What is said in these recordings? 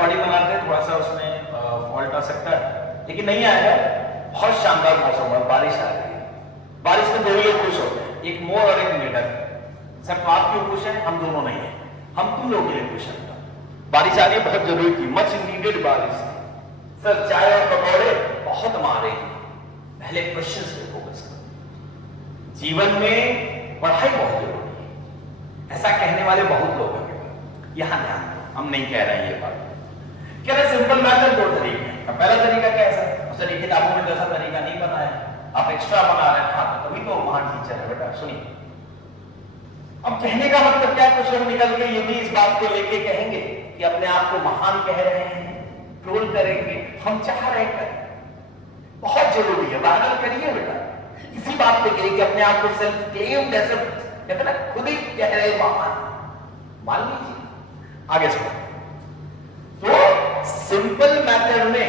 Body बनाते हैं थोड़ा सा उसमें फॉल्ट आ सकता है, लेकिन नहीं आएगा। बहुत शानदार मौसम है, बारिश आ रही है। बारिश में दो लोग खुश होते हैं, एक मोर और एक मेढक। सर तो आप क्यों खुश हैं? हम दोनों नहीं है, हम तुम लोगों के लिए खुश हैं। बारिश आ रही है, बहुत जरूरी थी, मच नीडेड बारिश थी। सर चाय और पकौड़े बहुत मारे हैं। पहले क्वेश्चंस पे फोकस करो। जीवन में पढ़ाई बहुत जरूरी है, ऐसा कहने वाले बहुत लोग हैं। यहां ध्यान दो, हम नहीं कह रहे हैं ये बात। कह रहे सिंपल मेथड दो तरीके हैं। अब पहला तरीका कैसा है? सर ये किताबों में जैसा तरीका नहीं बना है, आप एक्स्ट्रा बना रहे हैं। हाँ तभी तो महान टीचर है बेटा। सुनिए, अब कहने का मतलब क्या? कुछ लोग निकल के ये भी इस बात को लेके कहेंगे कि अपने आप को महान कह रहे हैं, ट्रोल करेंगे। हम चाह रहे हैं, बहुत जरूरी है, वायरल करिए बेटा। इसी बात पे करिए कि अपने आप को सेल्फ क्लेम, जैसे कहते ना खुद ही कह रहे महान, मान लीजिए। आगे सुनो। तो सिंपल मेथड में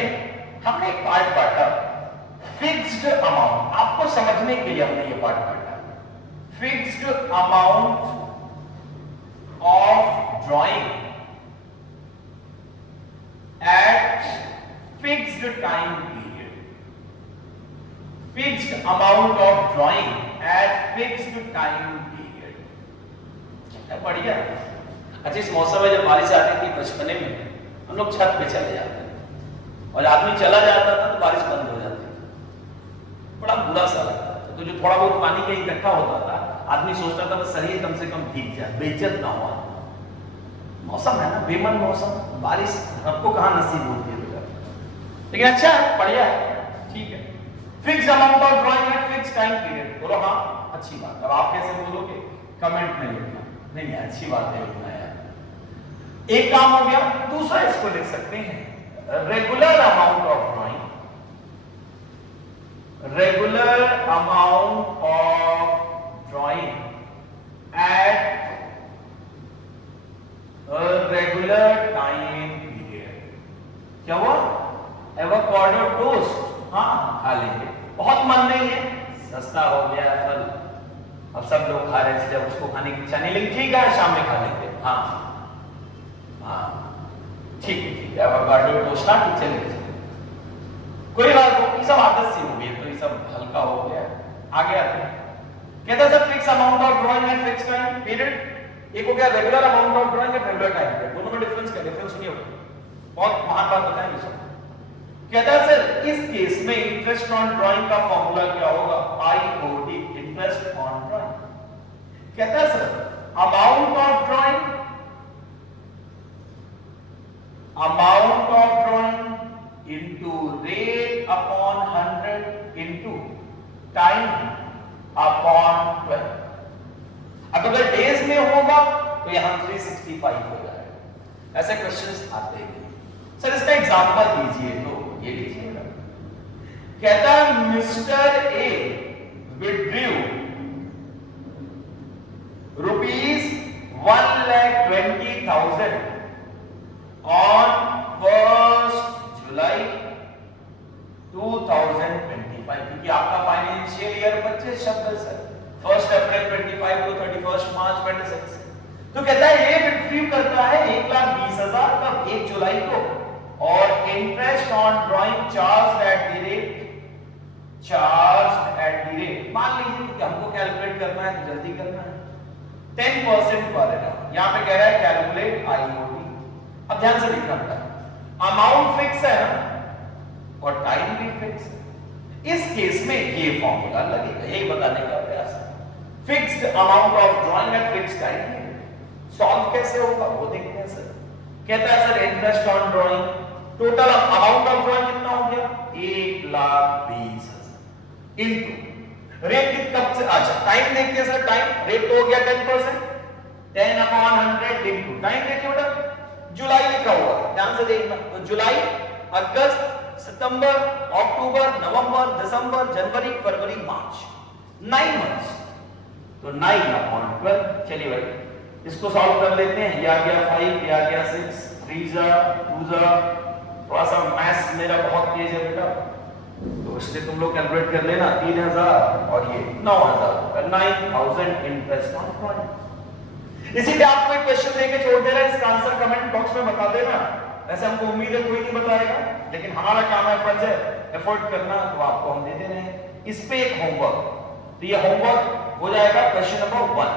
हमने एक पार्ट बांटा, फिक्स्ड अमाउंट। आपको समझने के लिए हमने ये पार्ट बांटा, fixed amount of drawing at fixed time period. Fixed amount of drawing at fixed time period. बढ़िया। अच्छा, इस मौसम में जब बारिश आती थी बचपने में, हम लोग छत पे चले जाते थे और आदमी चला जाता था तो बारिश बंद हो जाती थी। बड़ा बुरा सा लगता था। तो जो थोड़ा बहुत पानी का इकट्ठा होता था, आदमी सोचता था बस शरीर कम से कम भीग जाए, बेइज्जत ना हो। मौसम है ना, बेमन मौसम, बारिश सबको कहां नसीब होती है बेटा। लेकिन अच्छा है, बढ़िया है, ठीक है। Fix amount of drawing eight fix time period. बोलो हाँ, अच्छी बात। अब आप कैसे बोलोगे? कमेंट में लिखना। नहीं अच्छी बात है लिखना यार। एक काम हो गया। दूसरा इसको लिख सकते हैं, regular amount of drawing, regular amount of drawing at regular time period. क्या हुआ? एवोकाडो टोस्ट, हाँ खा लेंगे। बहुत मन नहीं है, सस्ता हो गया फल, अब सब लोग खा रहे हैं, जब उसको खाने की इच्छा नहीं, लेकिन ठीक है शाम में खा लेंगे। हाँ हाँ ठीक है, ठीक है। एवोकाडो टोस्ट ना, ठीक चलेगा, कोई बात नहीं। ये सब आदत सी हो गई है, तो ये सब हल्का हो गया। आगे आते हैं। कहता है sir fix amount of drawing eight fix time period. एक हो गया regular amount of drawing at regular time period. दोनों में डिफरेंस क्या? डिफरेंस नहीं होगा, बहुत महान बात बताएंगे सर। कहता है सर इस केस में इंटरेस्ट ऑन ड्राइंग का फॉर्मूला क्या होगा? IOD, interest on drawing. कहता है sir amount of drawing, amount of drawing into rate upon 100 into time upon 12। अब अगर डेज में होगा तो यहां 365 हो जाएगा। ऐसे क्वेश्चंस आते हैं सर, इसका एग्जांपल दीजिए। तो ये लीजिएगा। कहता है मिस्टर ए विड्रू ₹1,20,000 ऑन 1 जुलाई 2025, क्योंकि आपका फाइनेंशियल ईयर 25 शब्द है सर, 1 अप्रैल 25 टू 31 मार्च 26। तो कहता है ये रिट्रीव करता है 1,20,000 कब? 1 जुलाई को, और interest on drawing charge at the rate, मान लीजिए कि हमको कैलकुलेट करना है तो जल्दी करना है, 10% पर एनम। यहां पे कह रहा है कैलकुलेट IOD। अब ध्यान से देखना पड़ता है, अमाउंट फिक्स है ना और टाइम भी फिक्स है। इस केस में ये फॉर्मूला लगेगा, यही बताने का प्रयास है। Fixed amount of drawing at fixed time. Solve कैसे होगा वो देखते हैं सर। कहता है sir interest on drawing, total amount of drawing कितना हो गया? 1,20,000 इनटू रेट कब से, अच्छा टाइम देखते हैं सर। टाइम रेट तो हो गया 10%, 10/100 इनटू टाइम। देखिए बेटा जुलाई लिखा हुआ, ध्यान से देखना। तो जुलाई, अगस्त, सितंबर, अक्टूबर, नवंबर, दिसंबर, जनवरी, फरवरी, मार्च, 9 मंथ्स। तो 9/12। चलिए भाई इसको सॉल्व कर लेते हैं। ये आ गया 5, ये आ गया 6, 3 2, थोड़ा सा मैथ्स मेरा बहुत तेज है बेटा, तो इसलिए तुम लोग कैलकुलेट कर लेना। 3,000 और ये 9,000, 9,000 इंटरेस्ट ऑन ड्राइंग। इसी पे आपको एक क्वेश्चन देके छोड़ दे रहा है, इसका आंसर कमेंट बॉक्स में बता देना। वैसे हमको उम्मीद है कोई नहीं बताएगा, लेकिन हमारा काम है फर्ज है एफर्ट करना, तो आपको हम दे दे रहे हैं इस पे एक होमवर्क। तो ये होमवर्क हो जाएगा क्वेश्चन नंबर 1।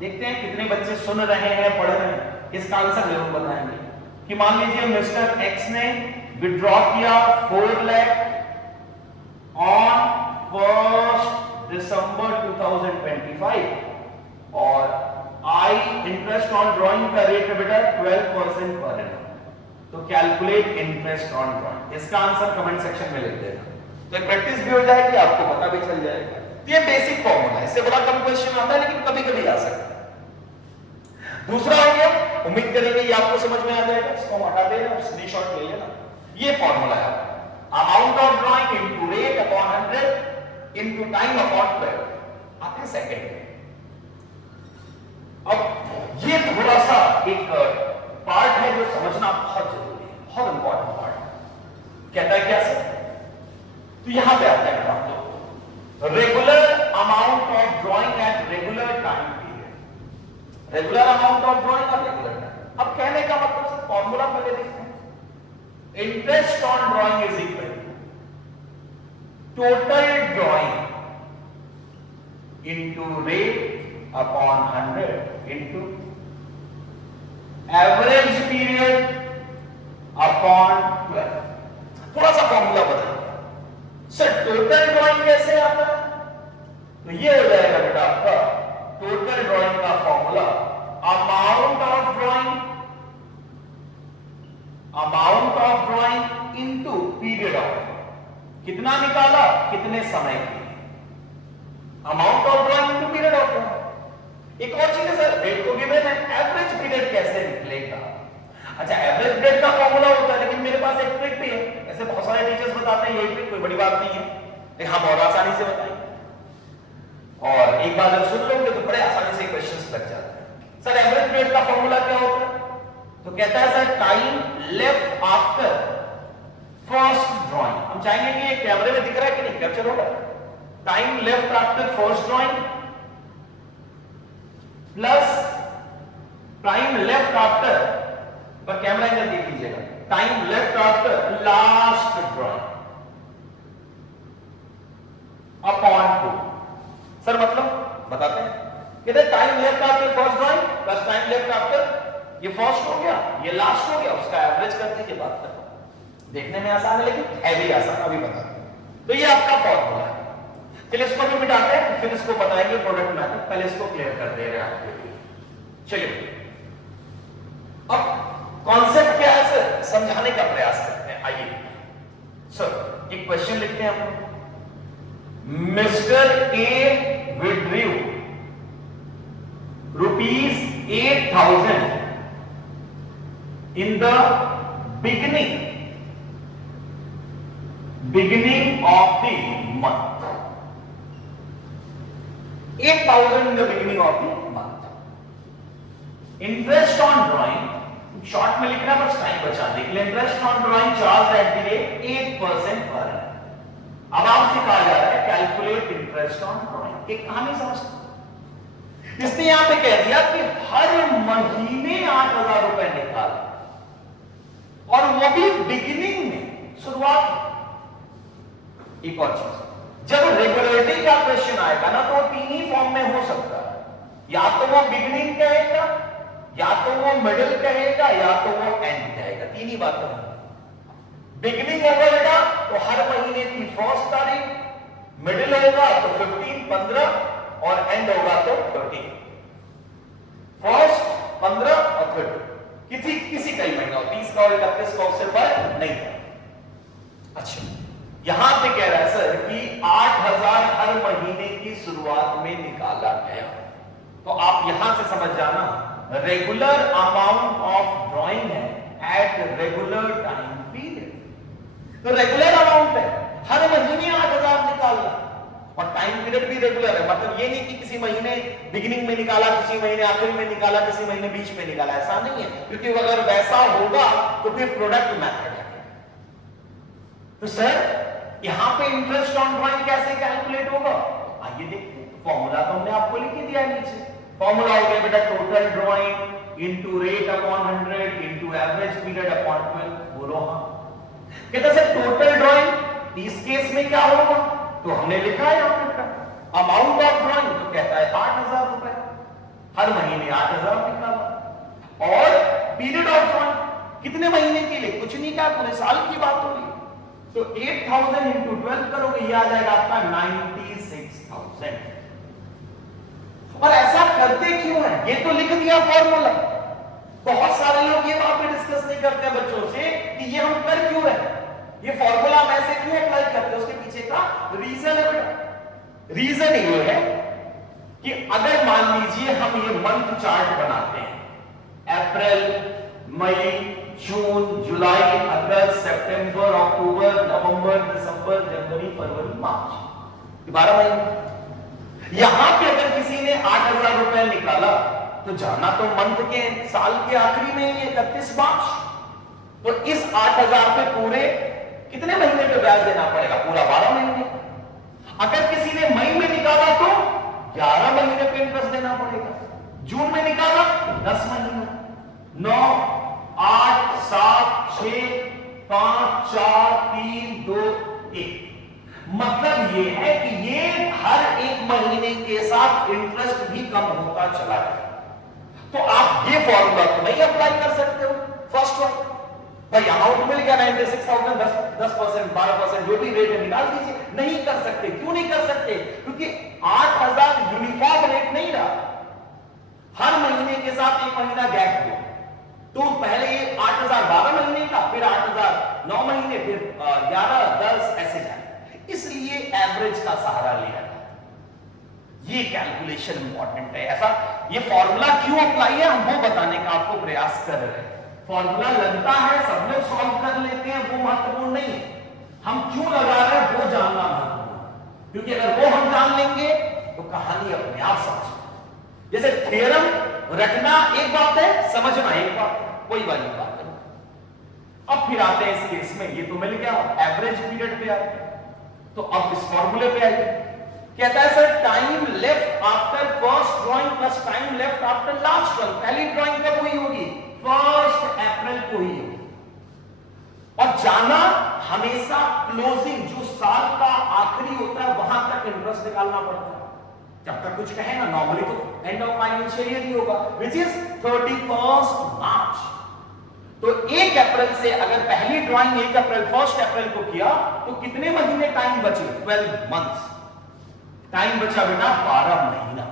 देखते हैं कितने बच्चे सुन रहे हैं, पढ़ रहे हैं, इसका आंसर जरूर बताएंगे। कि मान लीजिए मिस्टर एक्स ने विड्रॉ किया 4 लाख ऑन 1 दिसंबर 2025 और आई इंटरेस्ट ऑन ड्राइंग का रेट है बेटा 12% पर एनम। तो कैलकुलेट इंटरेस्ट ऑन ड्राइंग, इसका आंसर कमेंट सेक्शन में लिख देना, तो प्रैक्टिस भी हो जाएगी, आपको पता भी चल जाएगा। तो ये बेसिक फॉर्मूला है, इससे बड़ा कम क्वेश्चन आता है लेकिन कभी कभी आ सकता है। दूसरा हो गया, उम्मीद करेंगे ये आपको समझ में आ जाएगा, इसको हम हटा देना और स्क्रीनशॉट ले लेना। ये फॉर्मूला है amount of drawing into rate upon 100 into time upon 12 आते सेकंड। अब ये थोड़ा सा एक पार्ट है जो समझना बहुत जरूरी है, बहुत इंपॉर्टेंट पार्ट। कहता है क्या सर? तो यहां पे आता है हम लोग regular amount of drawing at regular time period, regular amount of drawing at regular time. अब कहने का मतलब सर फॉर्मूला पहले देखते हैं। Interest on drawing is equal total drawing into rate upon 100 into average period upon 12। थोड़ा सा formula बदल सर, टोटल ड्राइंग कैसे आता है? तो ये हो जाएगा बेटा आपका टोटल ड्राइंग का formula amount of drawing into period of, कितना निकाला कितने समय के, amount of drawing into period of. एक और चीज है सर, रेट को गिवन है, एवरेज पीरियड कैसे निकलेगा? अच्छा, एवरेज पीरियड का फॉर्मूला होता है, लेकिन मेरे पास एक ट्रिक भी है। ऐसे बहुत सारे टीचर्स बताते हैं यही ट्रिक, कोई बड़ी बात नहीं है, लेकिन हम बहुत आसानी से बताएंगे और एक बार जब सुन लोगे तो बड़े आसानी से क्वेश्चंस लग जाते हैं। सर एवरेज पीरियड का फॉर्मूला क्या होता है? तो कहता है sir time left after first drawing. हम चाहेंगे कि ये कैमरे में दिख रहा है कि नहीं, कैप्चर होगा। Time left after first drawing plus time left after, पर कैमरा एंगल देख लीजिएगा, time left after last drawing upon 2। Sir मतलब बताते हैं, कहते time left after first drawing plus time left after, ये फर्स्ट हो गया ये लास्ट हो गया, उसका एवरेज करने की बात करते हैं। देखने में आसान है लेकिन है भी आसान, अभी बताते हैं। तो ये आपका फॉर्मूला है। चलिए इसको भी मिटाते हैं, फिर इसको बताएंगे प्रोडक्ट मेथड, पहले इसको क्लियर कर दे रहे हैं आपके लिए। चलिए अब कॉन्सेप्ट क्या है सर, समझाने का प्रयास करते हैं। आइए सर एक क्वेश्चन लिखते हैं हम। Mister A withdrew ₹8,000 in the beginning of the month. 8,000 in the beginning of the month. Interest on drawing, short में लिखना बस टाइम बचाने के लिए, interest on drawing charge at the rate 8% पर है। अब आपसे कहा जा रहा है कैलकुलेट इंटरेस्ट ऑन ड्राइंग। एक कहानी समझते, इसने यहां पे कह दिया कि हर महीने 8,000 रुपए निकाल, और वो भी बिगिनिंग में, शुरुआत में। एक और चीज, जब रेगुलरिटी का क्वेश्चन आएगा ना, तो वो तीन ही फॉर्म में हो सकता है, या तो वो बिगिनिंग कहेगा, या तो वो मिडिल कहेगा, या तो वो एंड कहेगा। तीन ही बातें होंगी। बिगिनिंग होगा बेटा तो हर महीने की 1 तारीख, मिडिल होगा तो 15, 15 और एंड होगा तो 30। 1, 15 और 30, किसी का ही महीना हो, 30 का और 31 का, उससे फर्क नहीं है। अच्छा, यहां पे कह रहा है सर कि 8,000 हर महीने की शुरुआत में निकाला गया, तो आप यहां से समझ जाना रेगुलर अमाउंट ऑफ ड्राइंग है एट रेगुलर टाइम पीरियड। तो रेगुलर अमाउंट है, हर महीने 8,000 निकालना, और टाइम पीरियड भी रेगुलर है। मतलब ये नहीं कि किसी महीने बिगिनिंग में निकाला, किसी महीने आखिर में निकाला, किसी महीने बीच में निकाला, ऐसा नहीं है, क्योंकि अगर वैसा होगा तो फिर प्रोडक्ट मेथड है। तो सर यहां पे इंटरेस्ट ऑन ड्राइंग कैसे कैलकुलेट होगा, आइए देखते हैं। फॉर्मूला तो हमने आपको लिख ही दिया नीचे। फॉर्मूला हो गया बेटा total drawing into rate upon 100 into average period upon 12। बोलो हाँ। कहते सर टोटल ड्राइंग इस केस में क्या होगा, तो हमने लिखा है यहां पर अमाउंट ऑफ ड्राइंग, तो कहता है 8000 रुपए, हर महीने 8000 निकाला। और पीरियड ऑफ ड्राइंग कितने महीने के लिए, कुछ नहीं कहा, पूरे साल की बात हो रही है। तो 8000 इंटू 12 करोगे, ये आ जाएगा आपका 96,000। और ऐसा करते क्यों है, ये तो लिख दिया फॉर्मूला। बहुत सारे लोग ये बात पे डिस्कस नहीं करते बच्चों से कि ये हम कर क्यों रहे, ये फॉर्मूला हम ऐसे क्यों अप्लाई करते हैं, उसके पीछे का रीजन है बेटा। रीजन ये है कि अगर मान लीजिए हम ये मंथ चार्ट बनाते हैं, अप्रैल मई जून जुलाई अगस्त सितंबर अक्टूबर नवंबर दिसंबर जनवरी फरवरी मार्च, 12 महीने। यहां पे अगर किसी ने 8000 रुपए निकाला तो जाना तो मंथ के साल के आखिरी में 31 मार्च, तो इस 8000 पे पूरे कितने महीने पे ब्याज देना पड़ेगा, पूरा 12 महीने। अगर किसी ने मई में निकाला तो 11 महीने पे इंटरेस्ट देना पड़ेगा, जून में निकाला 10 महीने, 9 8 7 6 5 4 3 2 1। मतलब ये है कि ये हर एक महीने के साथ इंटरेस्ट भी कम होता चला गया। तो आप ये फॉर्मूला तो नहीं अप्लाई कर सकते हो। फर्स्ट वन भाई अमाउंट मिल गया 96,000, 10% 12% जो भी रेट है निकाल दीजिए, नहीं कर सकते। क्यों नहीं कर सकते, क्योंकि 8000 यूनिफॉर्म रेट नहीं रहा, हर महीने के साथ एक महीना गैप हुआ। तो पहले ये 8000 12 महीने का, फिर 8000 9 महीने, फिर 11 10 ऐसे जाए, इसलिए एवरेज का सहारा लिया। ये कैलकुलेशन इंपॉर्टेंट है। ऐसा ये फॉर्मूला क्यों अप्लाई है हम वो बताने का आपको प्रयास कर रहे हैं। फॉर्मूला लगता है सब लोग सॉल्व कर लेते हैं, वो महत्वपूर्ण नहीं है, हम क्यों लगा रहे हैं वो जानना महत्वपूर्ण, क्योंकि अगर वो हम जान लेंगे तो कहानी अपने आप समझ। जैसे थ्योरम रटना एक बात है, समझना एक बात है, कोई वाली बात है। अब फिर आते हैं इस केस में, ये तो मिल गया, एवरेज पीरियड पे आते हैं। तो अब इस फॉर्मूले पे आइए, कहता है sir time left after first drawing plus time left after last drawing. पहली ड्राइंग कब हुई होगी, 1 अप्रैल को ही होगी। और जाना हमेशा क्लोजिंग जो साल का आखिरी होता है वहां तक इंटरेस्ट निकालना पड़ता है, जब तक कुछ कहे ना। नॉर्मली तो एंड ऑफ फाइनेंशियल ईयर ही होगा, विच इज 31 मार्च। तो 1 अप्रैल से अगर पहली ड्राइंग 1 अप्रैल 1 अप्रैल को किया तो कितने महीने टाइम बचे, 12 मंथ्स टाइम बचा बेटा, 12 महीना।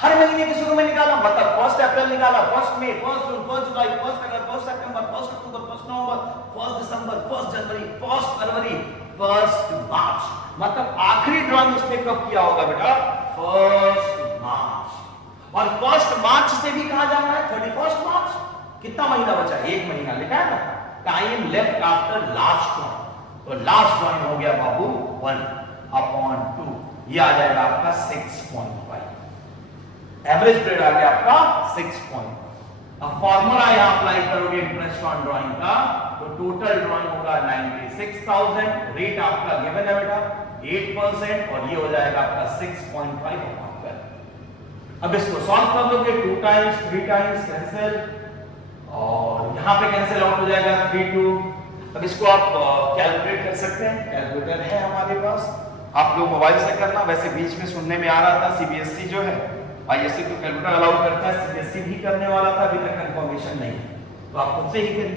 हर महीने के शुरू में निकाला, मतलब 1 अप्रैल निकाला, 1 मई 1 जून 1 जुलाई 1 अगस्त 1 सितंबर 1 अक्टूबर 1 नवंबर 1 दिसंबर 1 जनवरी 1 फरवरी 1 मार्च। मतलब आखिरी ड्राइंग उसने कब किया होगा बेटा, 1 मार्च। और 1 मार्च से भी कहां जाना है, 31 मार्च। कितना महीना बचा, 1 महीना लिखा है ना। Time left after last drawing, तो लास्ट ड्राइंग हो गया बाबू 1/2, ये आ जाएगा आपका 6.5। एवरेज पीरियड आ गया आपका 6.5। अब फॉर्मूला यहां अप्लाई करोगे इंटरेस्ट ऑन ड्राइंग का, तो टोटल ड्राइंग होगा 96,000, रेट आपका गिवन है बेटा 8%, और ये हो जाएगा आपका 6.5/12। अब इसको सॉल्व कर लोगे, 2 टाइम्स 3 टाइम्स कैंसिल, और यहां पे कैंसिल आउट हो जाएगा 3 2। अब इसको आप कैलकुलेट कर सकते हैं, कैलकुलेटर है हमारे पास, आप लोग मोबाइल से करना। वैसे बीच में सुनने में आ रहा था सीबीएसई जो है, आईएससी तो कैलकुलेटर अलाउ करता है, सीबीएसई भी करने वाला था, अभी तक कंफर्मेशन नहीं है, तो आप खुद से ही करिए,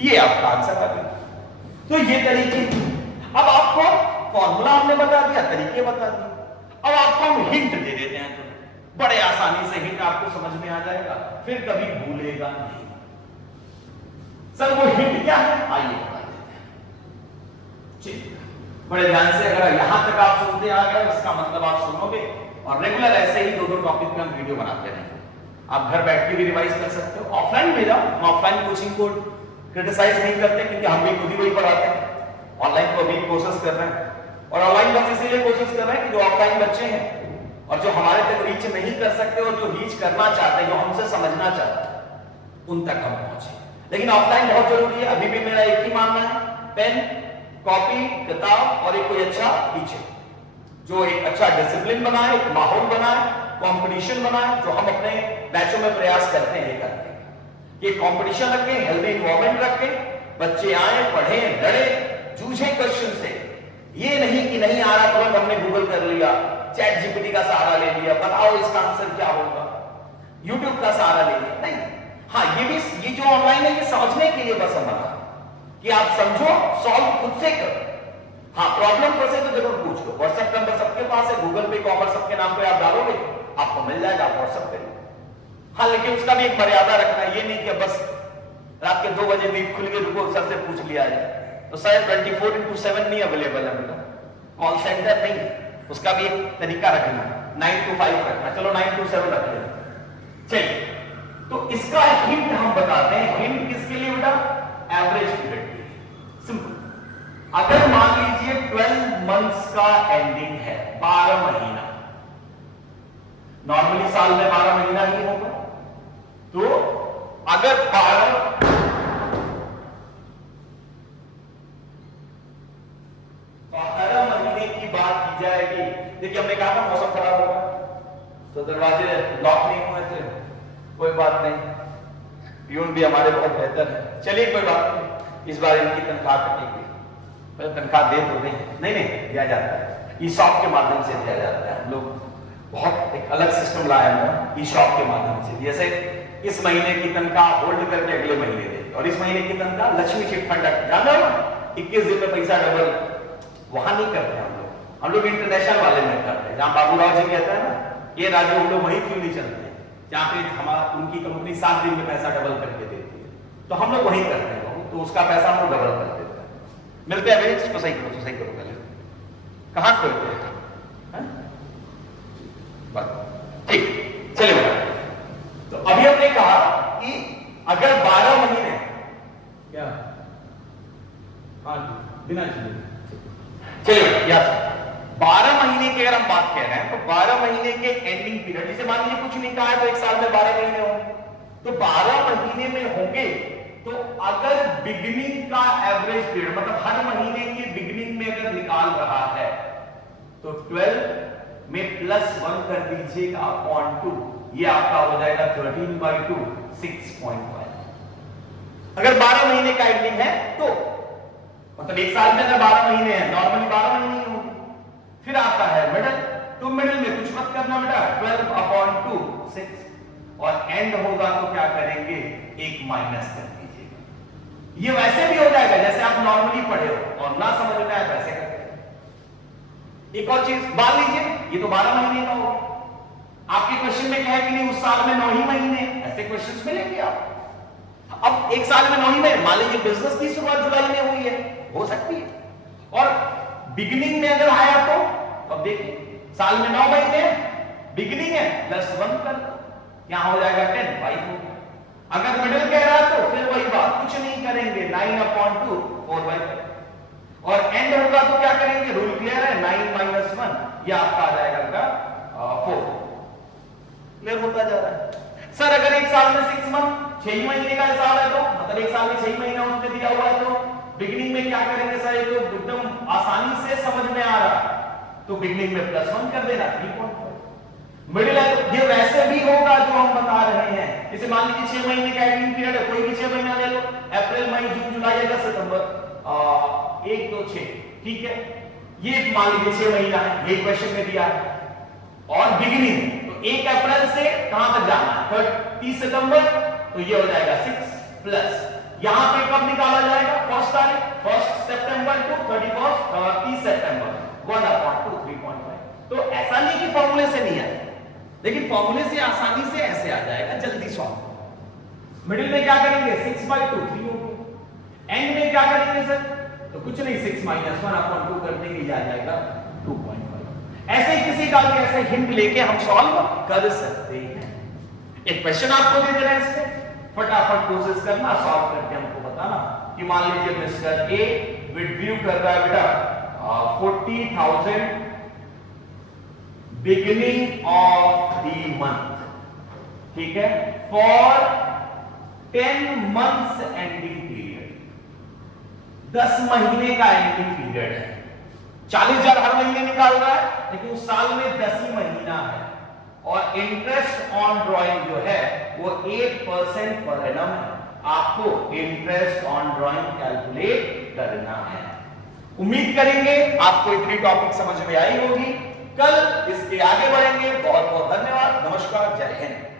ये आपका आंसर आ गया। तो ये तरीके, अब आपको फॉर्मूला हमने बता दिया, तरीके बता दिए, अब आपको हम हिंट दे देते हैं, तो बड़े आसानी से हिंट आपको समझ में आ जाएगा, फिर कभी भूलेगा नहीं। सर वो हिंट क्या है, आइए बता देते हैं। चलिए बड़े ध्यान से, अगर यहां तक आप सुनते आ गए इसका मतलब आप सुनोगे, और रेगुलर ऐसे ही 2-2 टॉपिक पे हम वीडियो बनाते रहेंगे। आप घर बैठ के भी रिवाइज कर सकते हो, ऑफलाइन भेजा, हम ऑफलाइन कोचिंग को क्रिटिसाइज नहीं करते, क्योंकि हम भी खुद ही वही पढ़ाते हैं। ऑनलाइन को अभी कोशिश कर रहे हैं, और ऑनलाइन बस इसीलिए कोशिश कर रहे हैं कि जो ऑफलाइन बच्चे हैं और जो हमारे तक रीच नहीं कर सकते, और जो रीच करना चाहते हैं, जो हमसे समझना चाहते हैं, उन तक हम पहुंचे। लेकिन ऑफलाइन बहुत जरूरी है। अभी भी मेरा एक ही मानना है, पेन कॉपी किताब और एक कोई अच्छा टीचर जो एक अच्छा डिसिप्लिन बनाए, एक माहौल बनाए, कंपटीशन बनाएं, जो हम अपने बैचों में प्रयास करते हैं करते हैं कि कंपटीशन रखें, हेल्दी इन्वायरमेंट रखें, बच्चे आए, पढ़ें, लड़े, जूझे क्वेश्चन से। ये नहीं कि नहीं आ रहा तुरंत हमने गूगल कर लिया, चैट जीपीटी का सहारा ले लिया, बताओ इसका आंसर क्या होगा, यूट्यूब का सहारा ले लिया, नहीं। हाँ, ये जो ऑनलाइन है ये समझने के लिए बस हम बना कि आप समझो, सॉल्व खुद से करो। हाँ, प्रॉब्लम फंसे तो जरूर पूछ लो, व्हाट्सएप नंबर सबके पास है, गूगल पे कॉमर्स सबके नाम पे आप डालोगे आपको मिल जाएगा, आप व्हाट्सएप पे। हाँ, लेकिन उसका भी एक मर्यादा रखना, ये नहीं कि बस रात के 2 बजे नींद खुल गई, रुको सर से पूछ लिया जाए, तो शायद 24/7 नहीं अवेलेबल है मतलब, कॉल सेंटर नहीं है, उसका भी एक तरीका रखना, 9 to 5 रखना, चलो 9 to 7 रख लेते। चलिए, तो इसका हिंट हम बताते हैं। हिंट किसके लिए बेटा? एवरेज पीरियड के लिए। सिंपल, अगर मान लीजिए 12 मंथ्स का एंडिंग है, 12 महीना, नॉर्मली साल में 12 महीना ही होगा, तो अगर 12 महीने की बात की जाएगी, देखिए हमने कहा था मौसम खराब होगा तो दरवाजे लॉक नहीं हुए थे, कोई बात नहीं, प्यून भी हमारे बहुत बेहतर है, चलिए कोई बात नहीं, इस बार इनकी तनख्वाह कटेगी, पहले तनख्वाह दे तो नहीं दिया जाता है, ई शॉप के माध्यम से दिया जाता है। हम लोग बहुत एक अलग सिस्टम लाए हैं ई शॉप के माध्यम से, जैसे इस महीने की तनख्वाह होल्ड करके अगले महीने दे, और इस महीने की तनख्वाह लक्ष्मी चिट फंड जाना है ना, 21 दिन में पैसा डबल, वहां नहीं करते हम लोग इंटरनेशनल वाले में करते हैं, जहां बाबूराव जी कहते हैं ना, ये राज्य हम लोग वहीं क्यों नहीं चलते, जहां पे हमारा उनकी कंपनी 7 दिन में पैसा डबल करके देती है, तो हम लोग वहीं करते हैं, तो उसका पैसा हम लोग डबल कर देते हैं। मिलते हैं भाई, इसको सही करो पहले, कहां खोलते हैं ठीक, चलिए। तो अभी हमने कहा कि अगर 12 महीने क्या, हाँ बिना चलिए यार, 12 महीने की अगर हम बात कह रहे हैं तो 12 महीने के एंडिंग पीरियड, जैसे मान लीजिए कुछ नहीं कहा है तो एक साल में 12 महीने होंगे, तो 12 महीने में होंगे, तो अगर बिगिनिंग का एवरेज पीरियड, मतलब हर महीने की बिगिनिंग में अगर निकाल रहा है तो 12 में +1 कर दीजिएगा अपॉन 2, ये आपका हो जाएगा 13/2, 6.5। अगर 12 महीने का एंडिंग है तो मतलब एक साल में अगर 12 महीने हैं, नॉर्मली 12 महीने ही होंगे, फिर आता है मिडिल, तो मिडिल में कुछ मत करना बेटा, 12/2, 6, और एंड होगा तो क्या करेंगे, एक माइनस कर दीजिएगा। ये वैसे भी हो जाएगा जैसे आप नॉर्मली पढ़े हो, और ना समझ में आए वैसे करते हैं। एक और चीज मान लीजिए, ये तो 12 महीने का होगा, आपके क्वेश्चन में क्या है कि नहीं उस साल में 9 ही महीने, ऐसे क्वेश्चंस मिलेंगे आप। अब एक साल में 9 ही महीने, मान लीजिए बिजनेस की शुरुआत जुलाई में हुई है, हो सकती है, और बिगिनिंग में अगर आया तो अब देखिए साल में 9 महीने बिगिनिंग है, +1 कर दो, यहां हो जाएगा 10, 5 हो गया। अगर मिडिल कह रहा तो फिर वही बात, कुछ नहीं करेंगे, 9/2, 4/5, और एंड होगा तो क्या करेंगे, रूल क्लियर है, 9 - 1, ये आपका आ जाएगा 4। क्लियर होता जा रहा है। सर अगर एक साल में 6 मंथ, 6 महीने का साल है तो मतलब एक साल में 6 महीना उसमें दिया हुआ है, तो बिगिनिंग में क्या करेंगे सर, ये तो एकदम आसानी से समझ में आ रहा है, तो बिगिनिंग में +1 कर देना, 3.5। मिडिल है तो ये वैसे भी होगा जो हम बता रहे हैं, जैसे मान लीजिए 6 महीने का एंडिंग पीरियड है, कोई भी 6 महीना ले लो, अप्रैल मई जून जुलाई अगस्त सितंबर, 1 2 6, ठीक है, ये मान लीजिए 6 महीना है, ये क्वेश्चन में दिया है, और बिगिनिंग तो 1 अप्रैल से कहां तक जाना है, 30 सितंबर, तो ये हो जाएगा 6 प्लस, यहां पे कब निकाला जाएगा, 1 तारीख, 1 सितंबर टू 30 सितंबर, 1/2, 3.5। तो ऐसा नहीं कि फॉर्मूले से नहीं आए, लेकिन फॉर्मूले से आसानी से ऐसे आ जाएगा, जल्दी सॉल्व। मिडिल में क्या करेंगे, 6/2, 3 हो गया। एंड में क्या करेंगे सर, तो कुछ नहीं, 6 - 1/2 कर देंगे, ये आ जाएगा 2.5। ऐसे किसी का भी ऐसे हिंट लेके हम सॉल्व कर सकते हैं। एक क्वेश्चन आपको दे दे रहे हैं, इसमें फटाफट कोशिश करना, सॉल्व करके हमको बताना कि मान लीजिए मिस्टर ए विड्यू कर रहा है बेटा 40,000 बिगिनिंग ऑफ द मंथ, ठीक है, फॉर 10 मंथ्स एंडिंग पीरियड, 10 महीने का एंडिंग पीरियड है, 40,000 हर महीने निकाल रहा है, लेकिन उस साल में 10 ही महीना है, और इंटरेस्ट ऑन ड्राइंग जो है वो 8% पर एनम है। आपको इंटरेस्ट ऑन ड्राइंग कैलकुलेट करना है। उम्मीद करेंगे आपको इतनी टॉपिक समझ में आई होगी। कल इसके आगे बढ़ेंगे। बहुत बहुत धन्यवाद। नमस्कार, जय हिंद।